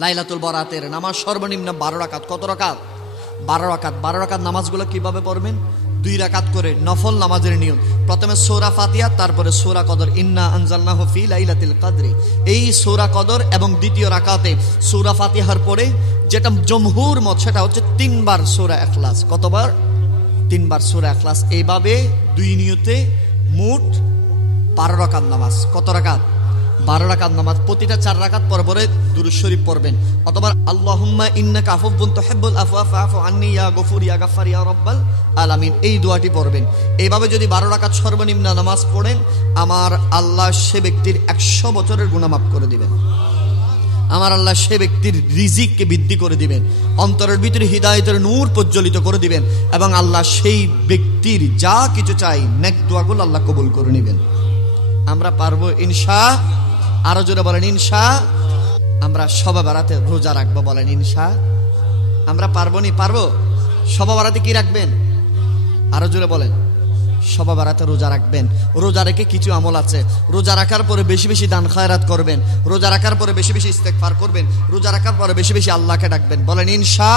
লাইলাতুল বরাতের নামাজ সর্বনিম্ন 12 রাকাত। কত রাকাত? 12 রাকাত। 12 রাকাত নামাজগুলো কিভাবে পড়বেন? 2 রাকাত করে নফল নামাজের নিয়ম। প্রথমে সূরা ফাতিহা, তারপরে সূরা কদর, ইন্না আনজালনাহু ফি লাইলাতিল কদরি। এই সূরা কদর এবং দ্বিতীয় রাকাতে সূরা ফাতিহার পরে যেটা জমহুর মত, সেটা হচ্ছে 3 বার সূরা ইখলাস। কতবার? 3 বার সূরা ইখলাস। এইভাবে 2 নিয়তে মোট 12 রাকাত নামাজ। কত রাকাত? 12 রাকাত নামাজ। প্রতিটা 4 রাকাত পর পরে দুরূদ শরীফ পড়বেন, অথবা আল্লাহুম্মা ইন্নাকা আফুবুন তুহিব্বুল আফওয়া ফাআফু আন্নী ইয়া গফুর ইয়া গাফফার ইয়া রাব্বাল আলামিন, এই দোয়াটি পড়বেন। এইভাবে যদি 12 রাকাত সর্বনিম্ন নামাজ পড়েন, আমার আল্লাহ সে ব্যক্তির 100 বছরের গুনাহ মাফ করে দিবেন। আমার আল্লাহ সে ব্যক্তির রিজিককে বৃদ্ধি করে দিবেন, অন্তরের ভিতরে হিদায়াতের নূর প্রজ্বলিত করে দিবেন, এবং আল্লাহ সেই ব্যক্তির যা কিছু চাই নেক দোয়াগুলো আল্লাহ কবুল করে নেবেন। আমরা পারবো ইনশা। আরো জোরে বলেন ইনশা। আমরা শবে বারাতে রোজা রাখবো, বলেন ইনশা। আমরা পারবো নি? পারবো। শবে বারাতে কি রাখবেন? আরো জোরে বলেন। শবে বারাতে রোজা রাখবেন। রোজা রেখে কিছু আমল আছে। রোজা রাখার পরে বেশি বেশি দান খায়রাত করবেন, রোজা রাখার পরে বেশি বেশি ইস্তেগফার করবেন, রোজা রাখার পরে বেশি বেশি আল্লাহকে ডাকবেন, বলেন ইনশা।